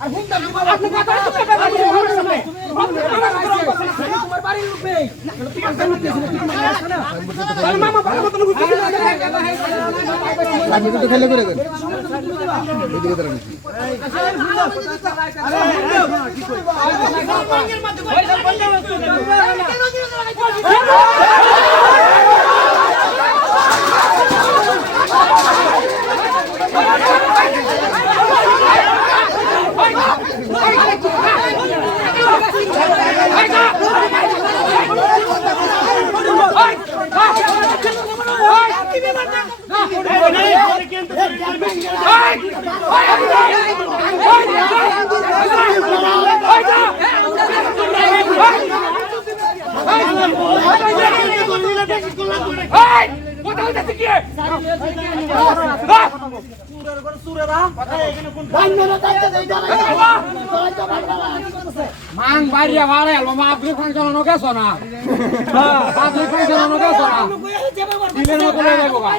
আর হুম দাম আপনি কথা বলতে পারবেন না আমার সামনে তোমার বাড়ির লোক নেই তোমার বাড়ির লোক দিয়েছিল তুমি মামা আসো না মামা ভালো মতন বুঝতে না আপনি তো খেলে করে দেন এদিকে দাঁড়ান মাং বাইরে ভাড়ে আলো মা আপনি ফাংশন গেছো না আপনি ফাংশন গেছো না দিলের মতো লয়ে যাব গা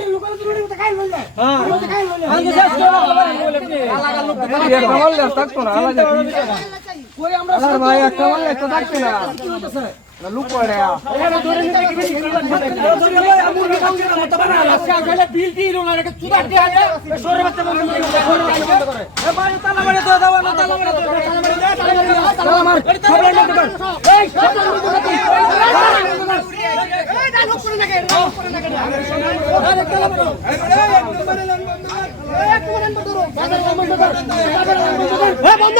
আলাদা লোক থাকতো না আলাদা কই আমরা ভাই একটা একটা থাকতো না লুক পড়ে বিল দিল না রেখে চুদার দিয়ে আছে সরে বাচ্চা বন্ধ করে করে এ ভাই তালা মারে তো দাও না তালা মারে তো তালা মারে তালা মারে তালা মার কর এই সব লাইন বন্ধ।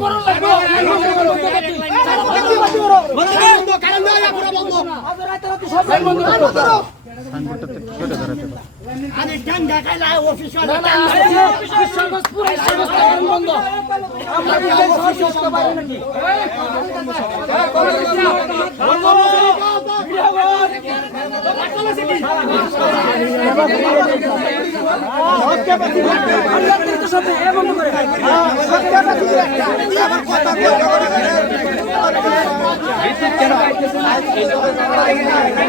কর এই আরে বন্ধ কর না এটা বন্ধ। খাইলা অফিস পুরো সর্বস কারণ বন্ধ আমরা কি অফিস করতে পারি নাকি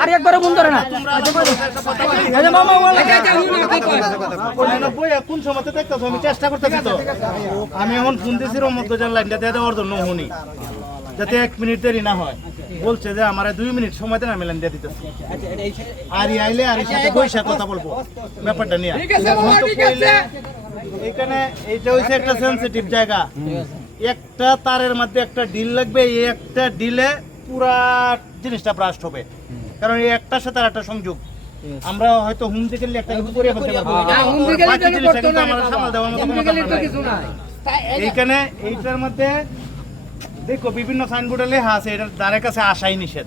আর একবার মন ধরে না। মামা কোন সময় দেখতেছো আমি চেষ্টা করতেছি তো। আমি এখন ফোন দিয়েছি লাইনটা দিয়ে দেওয়ার জন্য শুনি যাতে এক মিনিট দেরি না হয়। বলছে যে আমার দুই মিনিট সময় দেন আমি লাইন দিয়ে দিতেছি। আর আইলে আর সাথে বৈশা কথা বলব ব্যাপারটা নিয়ে। এখন এইটা হইছে একটা সেনসিটিভ জায়গা। একটা তারের মধ্যে একটা ডিল লাগবে এই একটা ডিলে পুরা জিনিসটা ব্রাস্ট হবে। কারণ এই একটার সাথে আর একটা সংযোগ আমরা হয়তো হুম থেকে একটা কিছু করে ফেলতে পারব। বাকি জিনিসটা কিন্তু আমার সামাল দেওয়ার মতো কোনো ব্যাপার নাই। এইখানে এইটার মধ্যে দেখো বিভিন্ন সাইনবোর্ডে লেখা আছে এটার দ্বারে কাছে আসাই নিষেধ।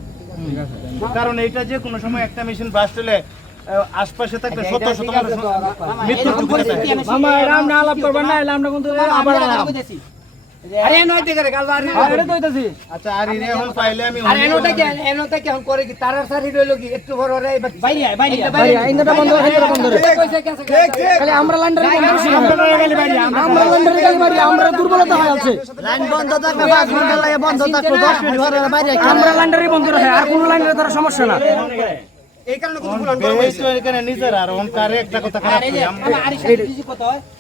কারণ এইটা যে কোনো সময় একটা মেশিন ব্রাস্ট হলে আশপাশে থাকলে শত শত মানুষ এরাম না আলাপ করবেন না এলাম না কিন্তু আবার আলাপ আরে কাল বাড়ি এটা তো হইতাছি আচ্ছা আর এর এখন পাইলে আমি আরে এনোটা কি এনোটা কি এখন করে কি? তারার সারি রইল কি? একটু বড় রে বাইরে আয় বাইরে আয়, ভাই ইন্দটা বন্ধ ইন্দটা বন্ধ রে খালি আমরা লান্ডারে বন্ধ করছি আমরা লান্ডারে গালি মারি আমরা দুর্বলতা হয়ে আছে লাইন বন্ধ থাকবে পাঁচ ঘণ্টা লাগে বন্ধ থাকবে দশ মিনিট ঘরে বাইরে আমরা লান্ডারে বন্ধ রাখে আর কোন লাইনের তার সমস্যা না। এই তো এখানে নিজের আর অহংকারে একটা কথা খারাপ করি। আমরা- আরে সেই কত হয়?